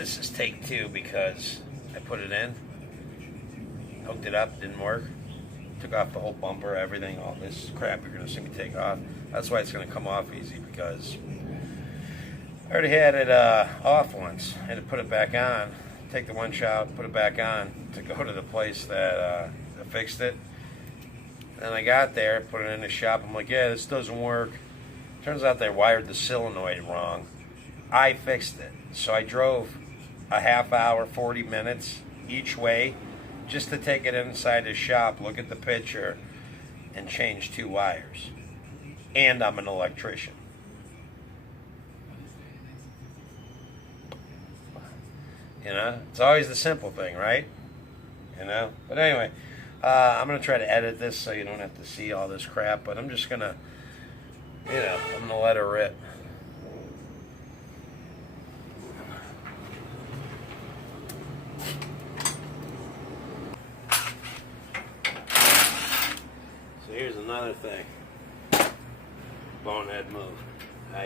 This is take two because I put it in, hooked it up, didn't work. Took off the whole bumper, everything, all this crap you're going to see me take off. That's why it's going to come off easy, because I already had it off once. I had to put it back on, take the winch out, put it back on to go to the place that fixed it. And I got there, put it in the shop. I'm like, yeah, this doesn't work. Turns out they wired the solenoid wrong. I fixed it. So I drove a half hour, 40 minutes each way just to take it inside the shop, look at the picture, and change 2 wires. And I'm an electrician. You know, it's always the simple thing, right? You know? But anyway, I'm going to try to edit this so you don't have to see all this crap, but I'm just going to, you know, I'm going to let her rip. So here's another thing. Bonehead move. I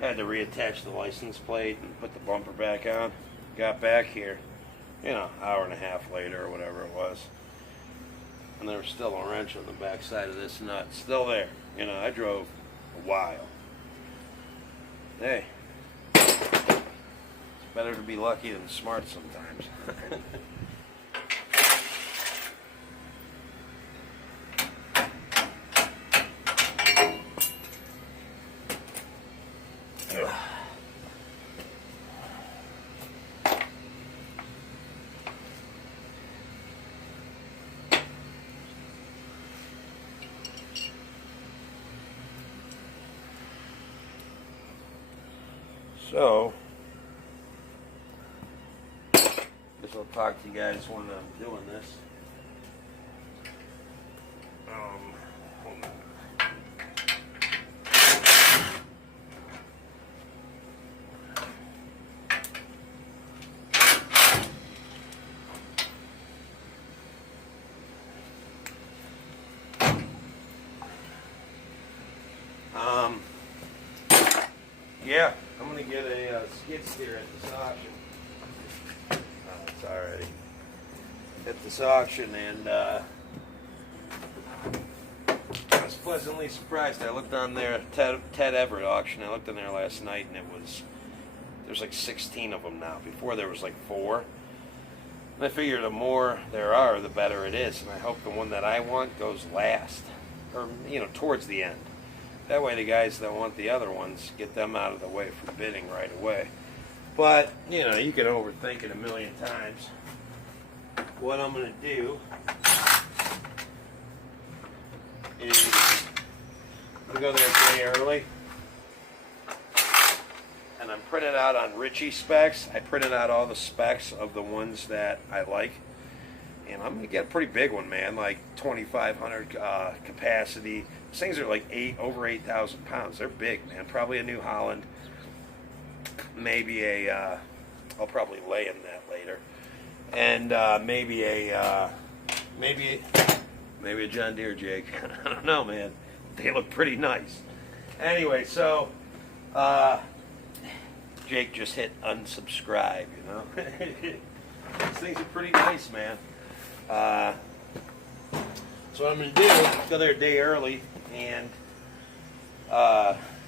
had to reattach the license plate and put the bumper back on. Got back here, you know, hour and a half later or whatever it was, and there was still a wrench on the back side of this nut, still there. You know, I drove a while. Hey, it's better to be lucky than smart sometimes. So, guess I'll talk to you guys when I'm doing this. Hold on. Yeah, I'm going to get a skid steer at this auction. It's already at this auction, and I was pleasantly surprised. I looked on there, Ted Everett auction. I looked on there last night, and there's like 16 of them now. Before there was like 4. And I figure the more there are, the better it is. And I hope the one that I want goes last, or you know, towards the end. That way the guys that want the other ones, get them out of the way for bidding right away. But, you know, you can overthink it a million times. What I'm going to do is I'm going to go there a day early. And I'm printed out on Ritchie specs. I printed out all the specs of the ones that I like. And I'm going to get a pretty big one, man, like 2,500 capacity. These things are like over 8,000 pounds. They're big, man. Probably a New Holland. Maybe I'll probably lay in that later. And maybe a John Deere, Jake. I don't know, man. They look pretty nice. Anyway, so Jake just hit unsubscribe, you know. These things are pretty nice, man. So what I'm going to do is go there a day early, and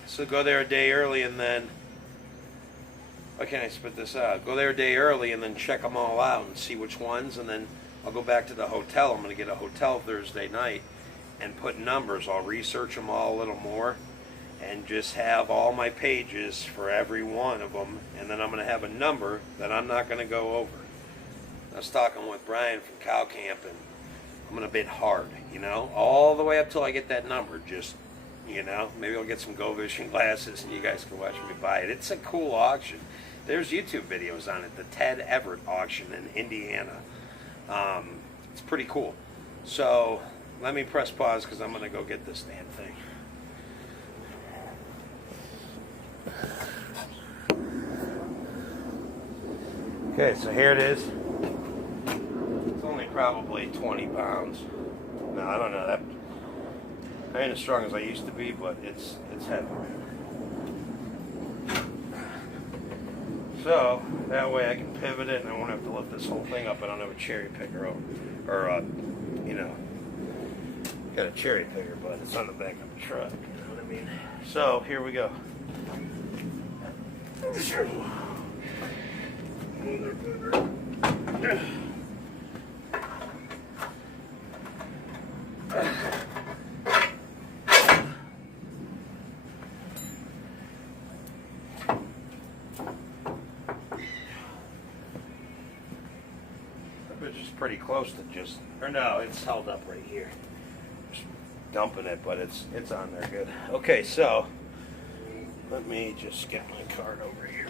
so go there a day early, and then, why can't I spit this out? Go there a day early and then check them all out and see which ones, and then I'll go back to the hotel. I'm going to get a hotel Thursday night and put numbers. I'll research them all a little more and just have all my pages for every one of them, and then I'm going to have a number that I'm not going to go over. I was talking with Brian from Cow Camp, and I'm going to bid hard, you know, all the way up till I get that number. Just, you know, maybe I'll get some go fishing glasses and you guys can watch me buy it. It's a cool auction. There's YouTube videos on it, the Ted Everett auction in Indiana. It's pretty cool. So let me press pause because I'm going to go get this damn thing. Okay, so here it is. It's only probably 20 pounds. No, I don't know. I ain't as strong as I used to be, but it's heavy. So that way I can pivot it and I won't have to lift this whole thing up. I don't have a cherry picker or you know, got a cherry picker, but it's on the back of the truck. You know what I mean? So here we go. Which is pretty close to just, or no, it's held up right here. Just dumping it, but it's on there good. Okay, so let me just get my card over here.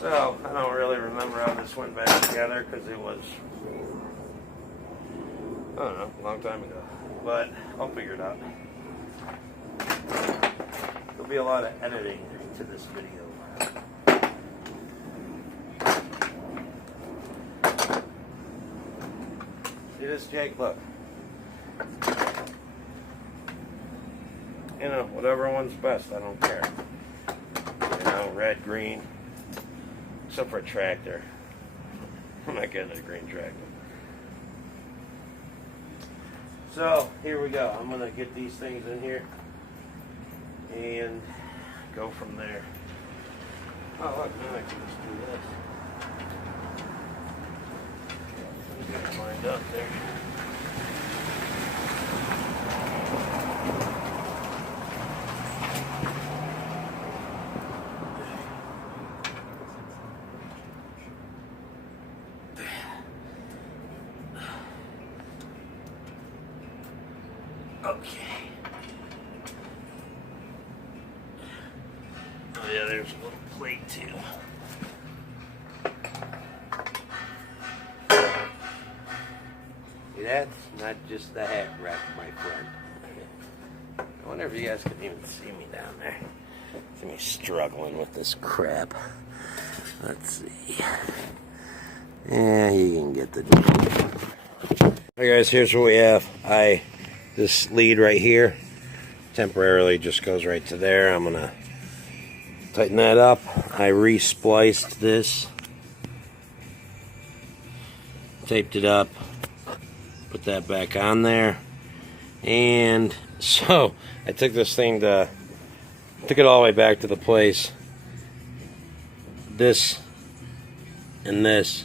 So, I don't really remember how this went back together because it was, I don't know, a long time ago. But I'll figure it out. There'll be a lot of editing to this video. See this, Jake? Look. You know, whatever one's best, I don't care. You know, red, green. Except for a tractor. I'm not getting a green tractor. So, here we go. I'm going to get these things in here and go from there. Oh, look, now I can just do this. Get it lined up there. Okay. Oh yeah, there's a little plate too. See, that's not just the hat rack, my friend. I wonder if you guys can even see me down there. See me struggling with this crap. Let's see. Yeah, you can get the deal. Hey guys, here's what we have. This lead right here temporarily just goes right to there. I'm gonna tighten that up. I re-spliced this, taped it up, put that back on there, and so I took this thing took it all the way back to the place. This and this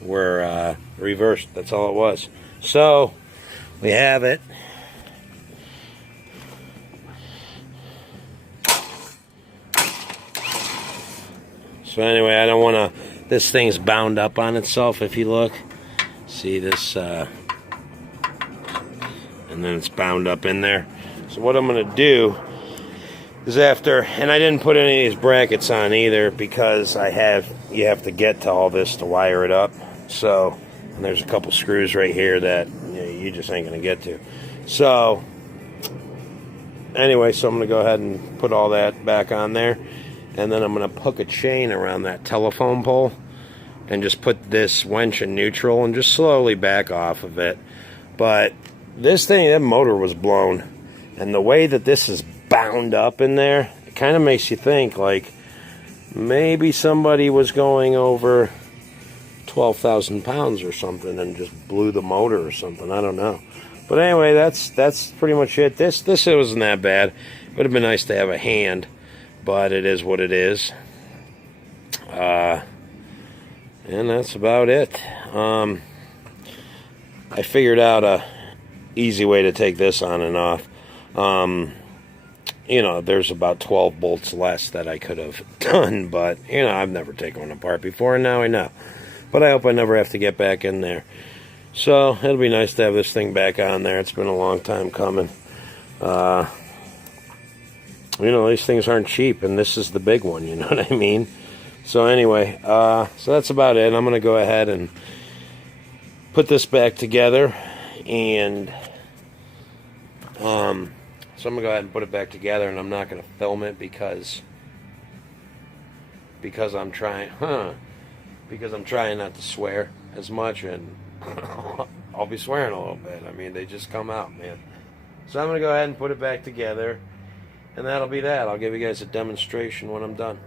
were reversed. That's all it was. So we have it. So anyway, I don't want to, this thing's bound up on itself if you look. See this, and then it's bound up in there. So what I'm going to do is after, and I didn't put any of these brackets on either because you have to get to all this to wire it up. So, and there's a couple screws right here that you just ain't going to get to. So, anyway, so I'm going to go ahead and put all that back on there. And then I'm going to hook a chain around that telephone pole and just put this winch in neutral and just slowly back off of it. But this thing, that motor was blown. And the way that this is bound up in there, it kind of makes you think like maybe somebody was going over 12,000 pounds or something and just blew the motor or something. I don't know. But anyway, that's pretty much it. This wasn't that bad. It would have been nice to have a hand, but it is what it is. And that's about it. I figured out a easy way to take this on and off. You know, there's about 12 bolts less that I could have done, but you know, I've never taken one apart before, and now I know. But I hope I never have to get back in there. So it'll be nice to have this thing back on there. It's been a long time coming. You know, these things aren't cheap, and this is the big one, you know what I mean? So anyway, so that's about it. I'm going to go ahead and put this back together and So I'm gonna go ahead and put it back together, and I'm not gonna film it because I'm trying, because I'm trying not to swear as much, and I'll be swearing a little bit. I mean, they just come out, man. So I'm gonna go ahead and put it back together, and that'll be that. I'll give you guys a demonstration when I'm done.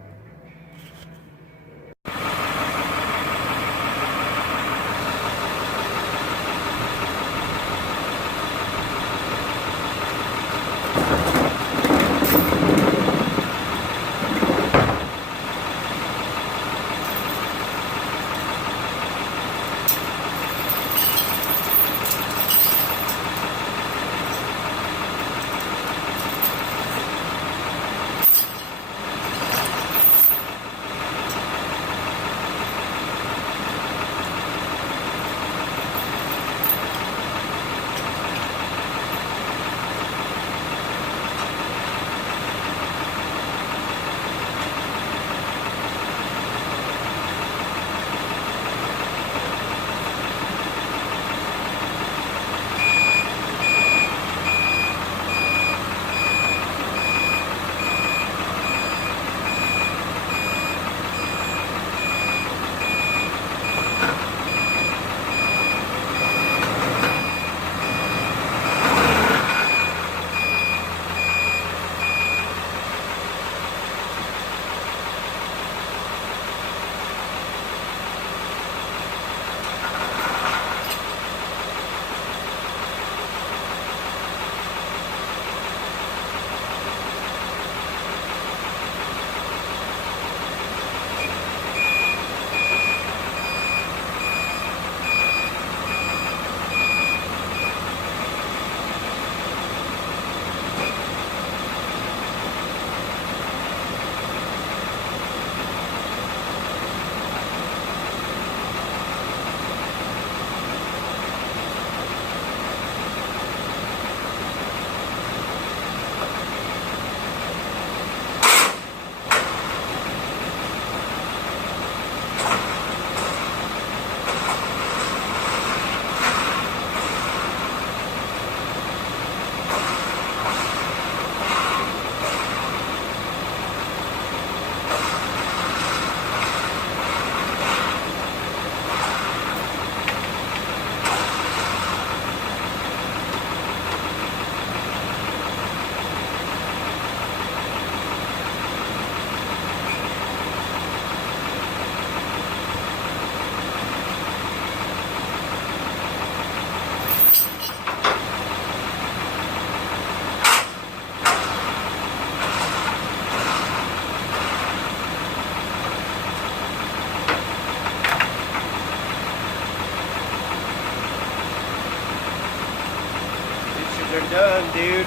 They're done, dude.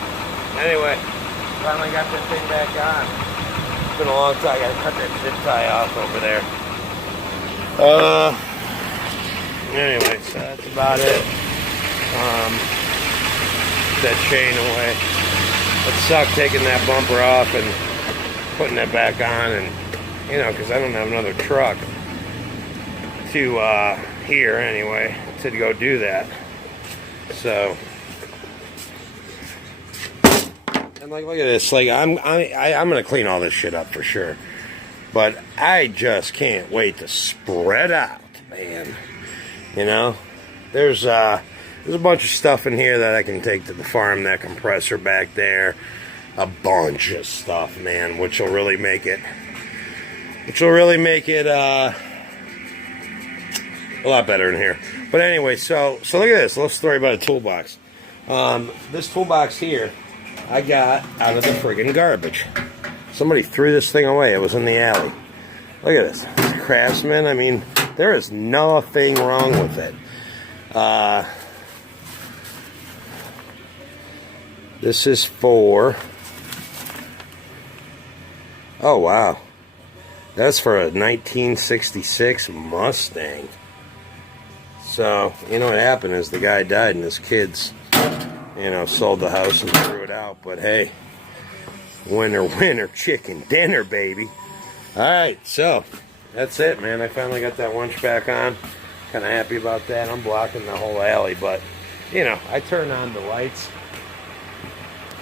Anyway, finally got that thing back on. It's been a long time. I gotta cut that zip tie off over there. Anyway, so that's about it. That chain away. It sucked taking that bumper off and putting it back on, and you know, because I don't have another truck to here anyway to go do that. So. And like, look at this. Like, I'm gonna clean all this shit up for sure, but I just can't wait to spread out, man. You know, there's a bunch of stuff in here that I can take to the farm. That compressor back there, a bunch of stuff, man, which will really make it a lot better in here. But anyway, so look at this little story about a toolbox. This toolbox here, I got out of the friggin' garbage. Somebody threw this thing away. It was in the alley. Look at this. It's a Craftsman. I mean, there is nothing wrong with it. This is for... Oh, wow. That's for a 1966 Mustang. So, you know what happened is the guy died and his kids... You know, sold the house and threw it out. But hey, winner, winner, chicken dinner, baby. Alright, so that's it, man. I finally got that winch back on. Kind of happy about that. I'm blocking the whole alley, but, you know, I turn on the lights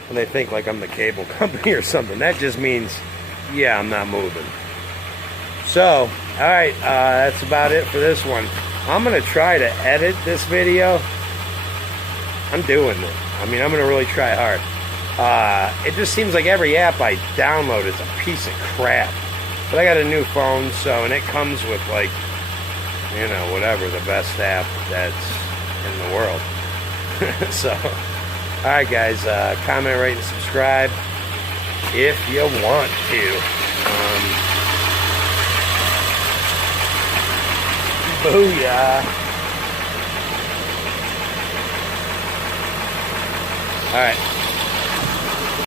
And they think like I'm the cable company or something. That just means, yeah, I'm not moving. So, alright, that's about it for this one. I'm going to try to edit this video. I'm doing it. I mean, I'm going to really try hard. It just seems like every app I download is a piece of crap. But I got a new phone, so, and it comes with like, you know, whatever, the best app that's in the world. So, alright guys, comment, rate, and subscribe if you want to. Booyah. Alright.